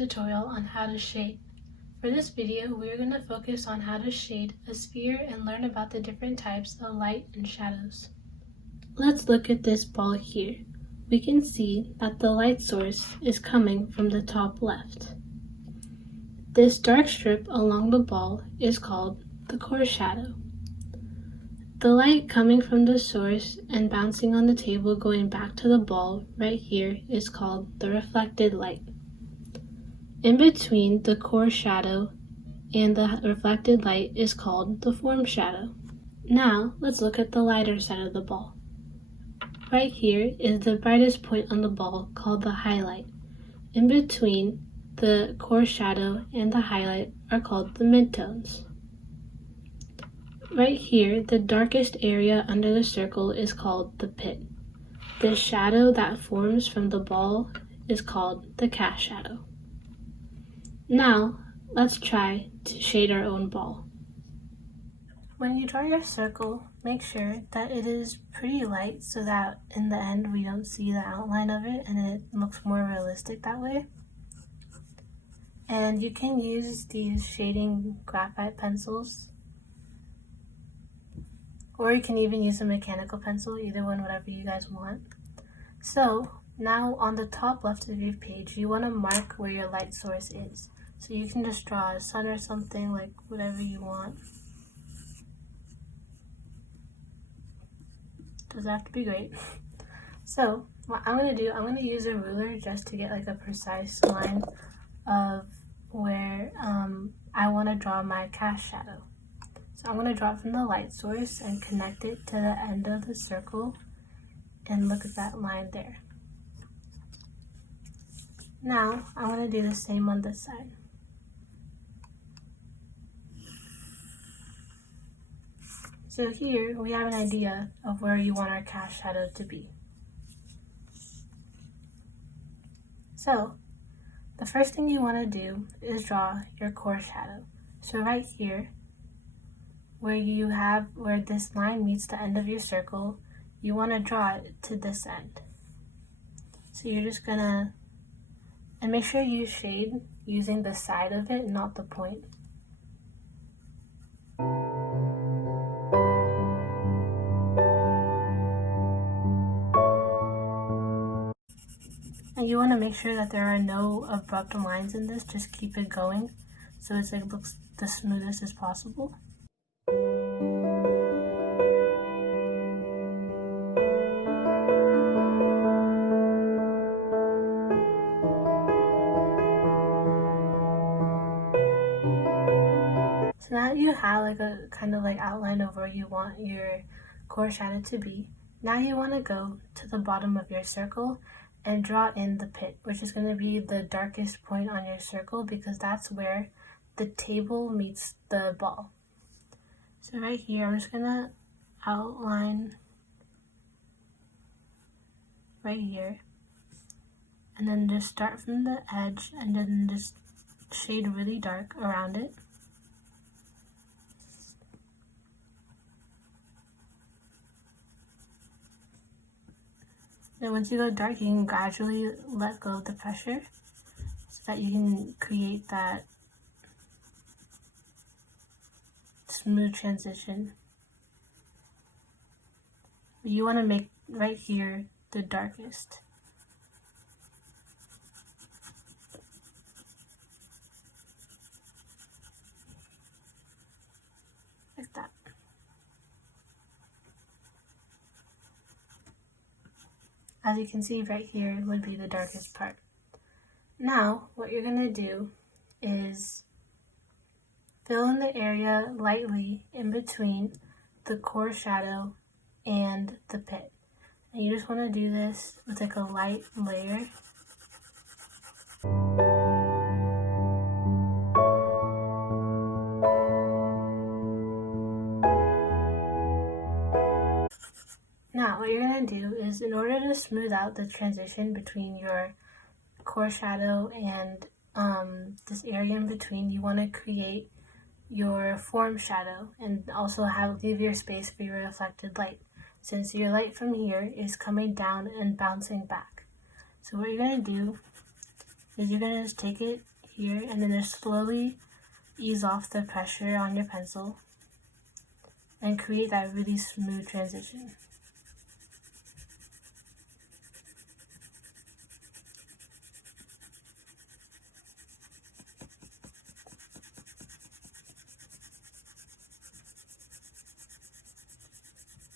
tutorial on how to shade. For this video, we are going to focus on how to shade a sphere and learn about the different types of light and shadows. Let's look at this ball here. We can see that the light source is coming from the top left. This dark strip along the ball is called the core shadow. The light coming from the source and bouncing on the table going back to the ball right here is called the reflected light. In between the core shadow and the reflected light is called the form shadow. Now let's look at the lighter side of the ball. Right here is the brightest point on the ball called the highlight. In between the core shadow and the highlight are called the midtones. Right here, the darkest area under the circle is called the pit. The shadow that forms from the ball is called the cast shadow. Now, let's try to shade our own ball. When you draw your circle, make sure that it is pretty light so that in the end we don't see the outline of it and it looks more realistic that way. And you can use these shading graphite pencils, or you can even use a mechanical pencil, either one, whatever you guys want. So now on the top left of your page, you want to mark where your light source is. So you can just draw a sun or something, like whatever you want. Doesn't have to be great. So what I'm going to do, I'm going to use a ruler just to get like a precise line of where I want to draw my cast shadow. So I'm going to draw it from the light source and connect it to the end of the circle and look at that line there. Now I'm going to do the same on this side. So here we have an idea of where you want our cast shadow to be. So the first thing you want to do is draw your core shadow. So right here, where this line meets the end of your circle, you want to draw it to this end. So you're just gonna, and make sure you shade using the side of it, not the point. And you want to make sure that there are no abrupt lines in this, just keep it going so it looks the smoothest as possible. So now that you have like a kind of like outline of where you want your core shadow to be, now you want to go to the bottom of your circle and draw in the pit, which is going to be the darkest point on your circle because that's where the table meets the ball. So right here, I'm just going to outline right here and then just start from the edge and then just shade really dark around it. And once you go dark, you can gradually let go of the pressure so that you can create that smooth transition. You want to make right here the darkest. Like that. As you can see right here would be the darkest part. Now what you're going to do is fill in the area lightly in between the core shadow and the pit. And you just want to do this with like a light layer. Now what you're going to do is, in order to smooth out the transition between your core shadow and this area in between, you want to create your form shadow and also leave your space for your reflected light, since your light from here is coming down and bouncing back. So what you're going to do is you're going to just take it here, and then just slowly ease off the pressure on your pencil and create that really smooth transition.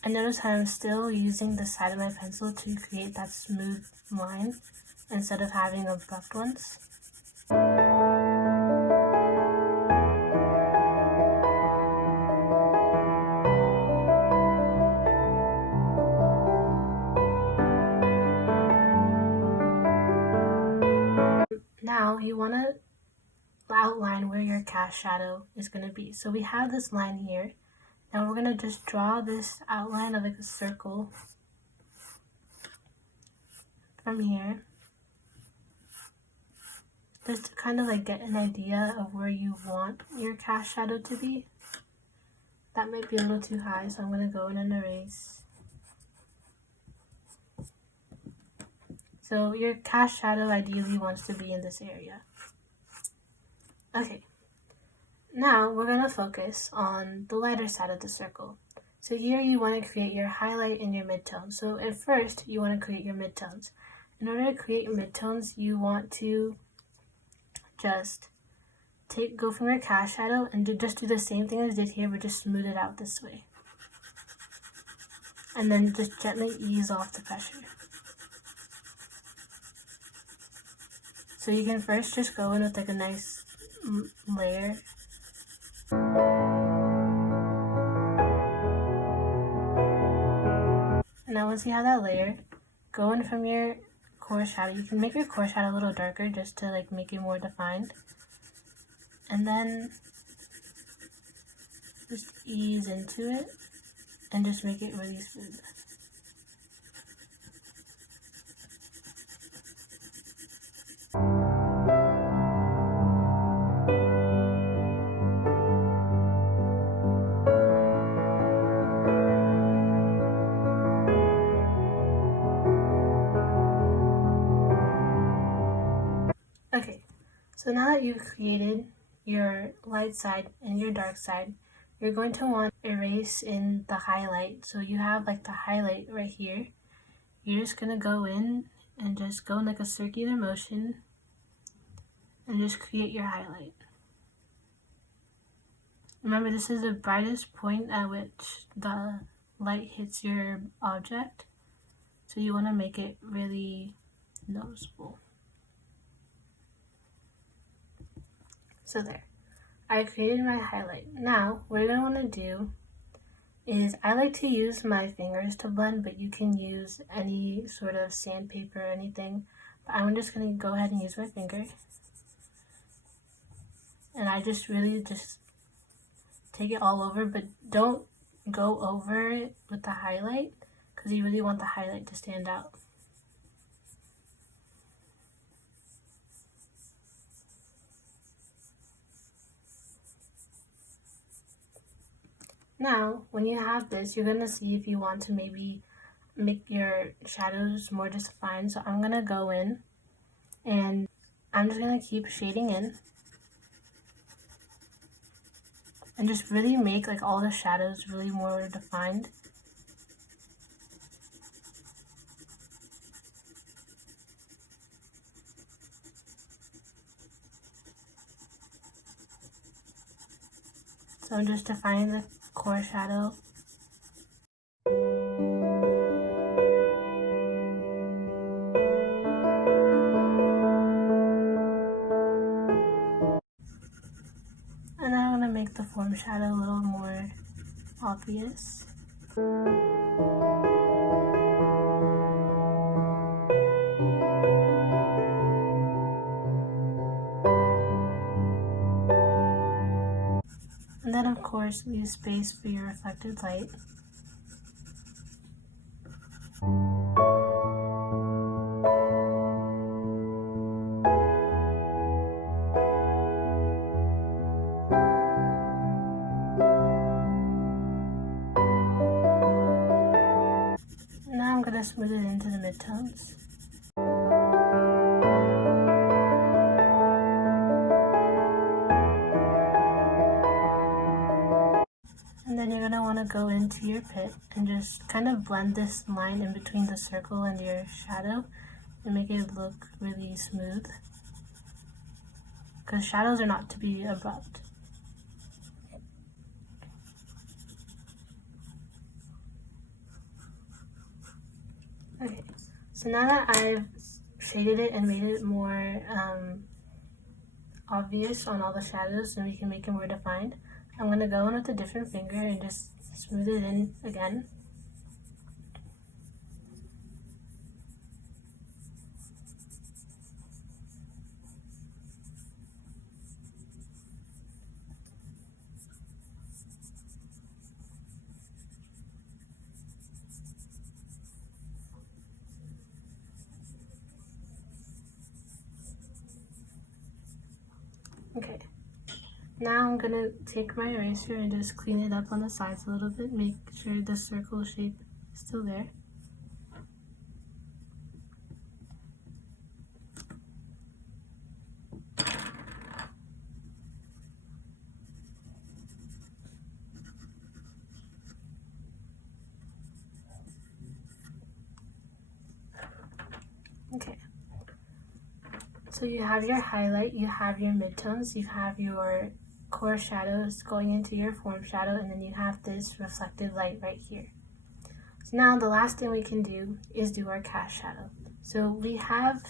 And notice how I'm still using the side of my pencil to create that smooth line instead of having abrupt ones. Now you want to outline where your cast shadow is going to be. So we have this line here. Now we're going to just draw this outline of like a circle from here, just to kind of like get an idea of where you want your cast shadow to be. That might be a little too high, so I'm going to go in and erase. So your cast shadow ideally wants to be in this area. Okay, now we're going to focus on the lighter side of the circle. So here you want to create your highlight and your midtones. So at first you want to create your midtones. In order to create your midtones, you want to just go from your cast shadow and just do the same thing as I did here, but just smooth it out this way. And then just gently ease off the pressure. So you can first just go in with like a nice layer. And now once you have that layer, go in from your core shadow. You can make your core shadow a little darker just to like make it more defined. And then just ease into it and just make it really smooth. Okay, so now that you've created your light side and your dark side, you're going to want to erase in the highlight. So you have like the highlight right here. You're just going to go in and just go in like a circular motion and just create your highlight. Remember, this is the brightest point at which the light hits your object, so you want to make it really noticeable. So there, I created my highlight. Now, what you're going to want to do is, I like to use my fingers to blend, but you can use any sort of sandpaper or anything. But I'm just going to go ahead and use my finger. And I just really just take it all over, but don't go over it with the highlight, because you really want the highlight to stand out. Now, when you have this, you're going to see if you want to maybe make your shadows more defined. So I'm going to go in and I'm just going to keep shading in and just really make like all the shadows really more defined. So I'm just defining the core shadow. And then I'm going to make the form shadow a little more obvious. And then of course leave space for your reflected light. Now I'm going to smooth it into the midtones. And then you're going to want to go into your pit and just kind of blend this line in between the circle and your shadow and make it look really smooth, because shadows are not to be abrupt. Okay, so now that I've shaded it and made it more obvious on all the shadows, and we can make it more defined, I'm going to go in with a different finger and just smooth it in again. Okay, now I'm gonna take my eraser and just clean it up on the sides a little bit, make sure the circle shape is still there. Okay, so you have your highlight, you have your midtones, you have your core shadows going into your form shadow, and then you have this reflective light right here. So now the last thing we can do is do our cast shadow. So we have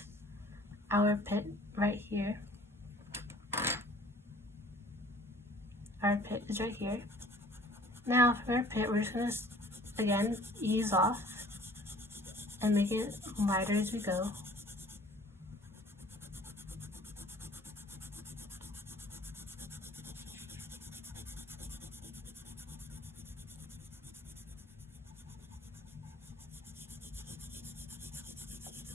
our pit right here. Our pit is right here. Now for our pit, we're just going to, again, ease off and make it lighter as we go.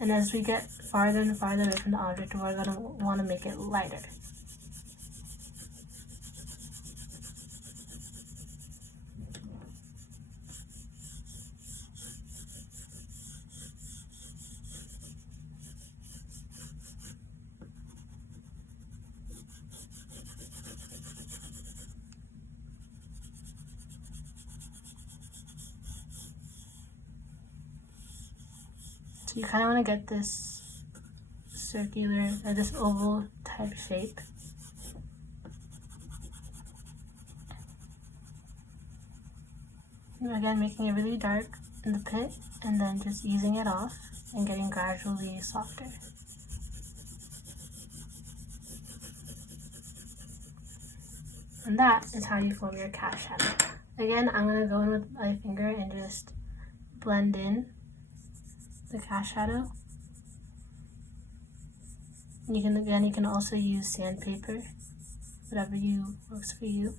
And as we get farther and farther away from the object, we're going to want to make it lighter. So you kind of want to get this circular, this oval type shape. And again, making it really dark in the pit, and then just easing it off and getting gradually softer. And that is how you form your cast shadow. Again, I'm going to go in with my finger and just blend in the cast shadow. You can also use sandpaper, whatever works for you.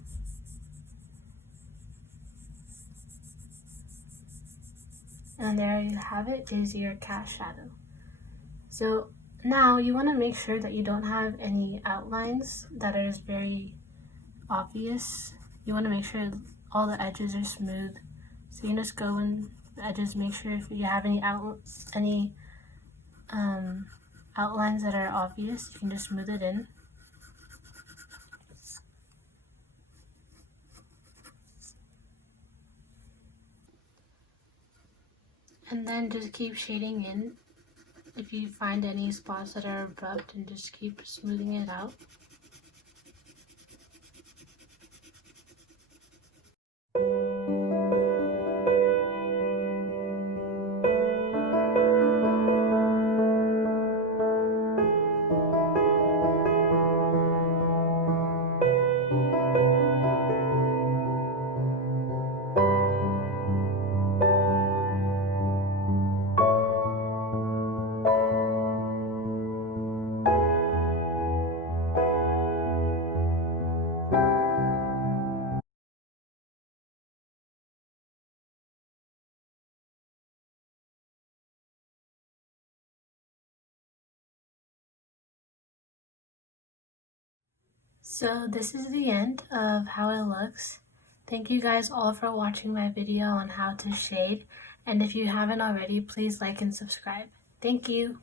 And there you have it, is your cast shadow. So now you want to make sure that you don't have any outlines that are very obvious. You want to make sure all the edges are smooth. So you just go in the edges, make sure if you have any outlines that are obvious, you can just smooth it in. And then just keep shading in if you find any spots that are abrupt, and just keep smoothing it out. So this is the end of how it looks. Thank you guys all for watching my video on how to shade, and if you haven't already, please like and subscribe. Thank you.